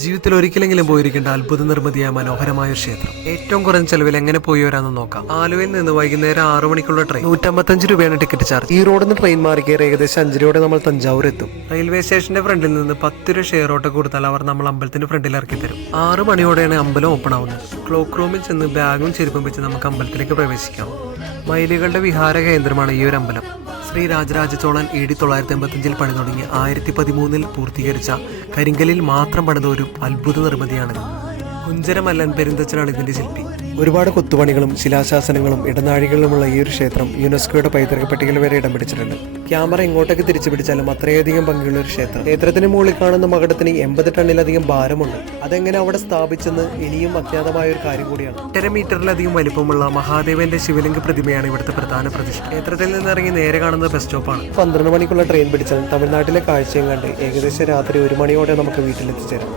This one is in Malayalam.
ജീവിതത്തിൽ ഒരിക്കലെങ്കിലും പോയിരിക്കേണ്ട അത്ഭുത നിർമ്മിതിയായ മനോഹരമായ ക്ഷേത്രം. ഏറ്റവും കുറഞ്ഞ ചെലവിൽ എങ്ങനെ പോയി വരാമെന്ന് നോക്കാം. ആലുവയിൽ നിന്ന് വൈകുന്നേരം 6 മണിക്കുള്ള ട്രെയിൻ 155 രൂപയാണ് ടിക്കറ്റ് ചാർജ്. ഈ റോഡിൽ നിന്ന് ട്രെയിൻ മാറി കയറി ഏകദേശം 5 രൂപയോടെ നമ്മൾ തഞ്ചാവൂർ എത്തും. റെയിൽവേ സ്റ്റേഷന്റെ ഫ്രണ്ടിൽ നിന്ന് 10 രൂപ ഷെയർ ഓട്ടോ കൊടുത്താൽ അവർ നമ്മൾ അമ്പലത്തിന്റെ ഫ്രണ്ടിൽ ഇറക്കി തരും. 6 മണിയോടെയാണ് അമ്പലം ഓപ്പൺ ആവുന്നത്. ക്ലോക്ക് റൂമിൽ ചെന്ന് ബാഗും ചെരുപ്പും വെച്ച് നമുക്ക് അമ്പലത്തിലേക്ക് പ്രവേശിക്കാം. മയിലുകളുടെ വിഹാര കേന്ദ്രമാണ് ഈ ഒരു അമ്പലം. ശ്രീ രാജരാജ ചോളൻ AD 985 പണി തുടങ്ങി 1013 പൂർത്തീകരിച്ച കരിങ്കലിൽ മാത്രം പണിത ഒരു അത്ഭുത നിർമ്മിതിയാണിത്. കുഞ്ചരമല്ലൻ പെരുന്തച്ചനാണ് ഇതിന്റെ ശില്പി. ഒരുപാട് കൊത്തുപണികളും ശിലാശാസനങ്ങളും ഇടനാഴികളുമുള്ള ഈ ഒരു ക്ഷേത്രം യുനെസ്കോയുടെ പൈതൃക പട്ടികയിൽ വരെ ഇടം പിടിച്ചിട്ടുണ്ട്. ക്യാമറ ഇങ്ങോട്ടേക്ക് തിരിച്ചു പിടിച്ചാലും അത്രയധികം ഭംഗിയുള്ള ഒരു ക്ഷേത്രം. ക്ഷേത്രത്തിന് മുകളിൽ കാണുന്ന മകുടത്തിന് 80 ടണ്ണിലധികം ഭാരമുണ്ട്. അതെങ്ങനെ അവിടെ സ്ഥാപിച്ചെന്ന് ഇനിയും അജ്ഞാതമായ ഒരു കാര്യം കൂടിയാണ്. 1.5 മീറ്ററിലധികം വലിപ്പമുള്ള മഹാദേവന്റെ ശിവലിംഗ പ്രതിമയാണ് ഇവിടുത്തെ പ്രധാന പ്രതിഷ്ഠ. ക്ഷേത്രത്തിൽ നിന്നിറങ്ങി നേരെ കാണുന്നത് ബസ് സ്റ്റോപ്പാണ്. 12 മണിക്കുള്ള ട്രെയിൻ പിടിച്ചാൽ തമിഴ്നാട്ടിലെ കാഴ്ചയും കണ്ട് ഏകദേശം രാത്രി 1 മണിയോടെ നമുക്ക് വീട്ടിലെത്തിച്ചേരാം.